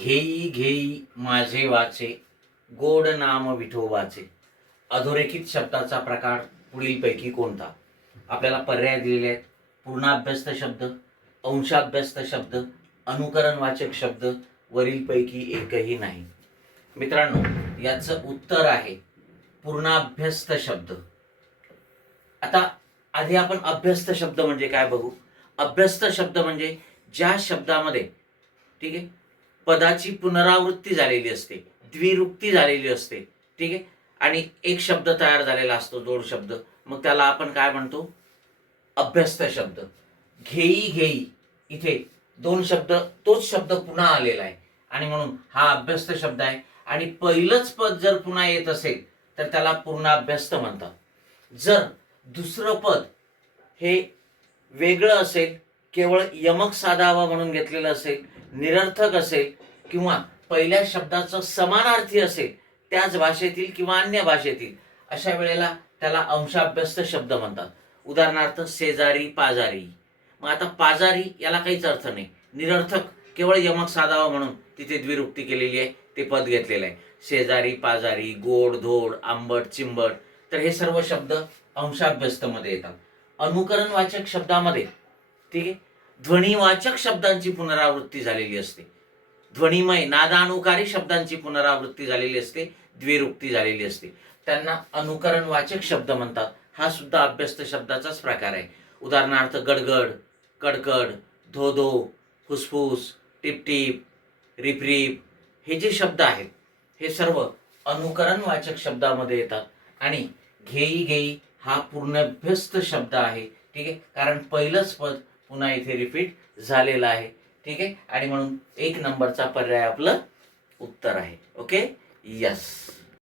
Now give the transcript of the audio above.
घेई घेई माझे वाचे गोड नाम विठोबाचे अधोरेखित शब्दाचा प्रकार पुढीलपैकी कोणता? आपल्याला पर्याय दिलेले आहेत. पूर्णाभ्यस्त शब्द अंशाभ्यस्त शब्द अनुकरणवाचक शब्द वरीलपैकी एकही नाही. मित्रांनो याचं उत्तर आहे पूर्णाभ्यस्त शब्द. आता आधी आपण अभ्यस्त शब्द म्हणजे काय बघू? अभ्यस्त शब्द म्हणजे ज्या शब्दामध्ये ठीक आहे पदाची पुनरावृत्ती झालेली असते. द्विरुक्ती झालेली असते. ठीक आहे? आणि एक शब्द तयार झालेला असतो जोड शब्द. मग त्याला आपण काय म्हणतो? अभ्यस्त शब्द. घेई घेई. इथे दोन शब्द तोच शब्द पुन्हा आलेला आहे. आणि म्हणून हा अभ्यस्त शब्द आहे. आणि पहिलंच पद जर पुन्हा येत असेल तर त्याला पूर्ण अभ्यस्त म्हणतात. जर दुसरं पद हे वेगळं असेल केवळ यमक साधावा म्हणून घेतलेलं असेल निरर्थक असेल किंवा पहिल्या शब्दाचं समानार्थी असेल त्याच भाषेतील किंवा अन्य भाषेतील अशा वेळेला त्याला अंशाभ्यस्त शब्द म्हणतात. उदाहरणार्थ शेजारी पाजारी. मग आता पाजारी याला काहीच अर्थ नाही. निरर्थक केवळ यमक साधावा म्हणून तिथे द्विरुक्ती केलेली आहे ते पद घेतलेलं आहे. शेजारी पाजारी गोड धोड आंबट चिंबट तर हे सर्व शब्द अंशाभ्यस्तमध्ये येतात. अनुकरणवाचक शब्दामध्ये ठीक आहे? ध्वनिवाचक शब्दांची पुनरावृत्ती झालेली असते. ध्वनिमय नादानुकारी शब्दांची पुनरावृत्ती झालेली असते द्विरुक्ती झालेली असते. त्यांना अनुकरणवाचक शब्द म्हणतात. हा सुद्धा अभ्यस्त शब्दाचाच प्रकार आहे. उदाहरणार्थ गडगड कडकड धो धो फुसफुस टिपटिप रिपरिप हे जे शब्द आहेत हे सर्व अनुकरणवाचक शब्दामध्ये येतात. आणि घेई घेई हा पूर्णभ्यस्त शब्द आहे. ठीक आहे? कारण पहिलंच पद पुन्हा इथे रिपीट झालेला आहे. ठीक आहे? आणि म्हणून एक नंबरचा पर्याय आपलं उत्तर आहे. Okay yes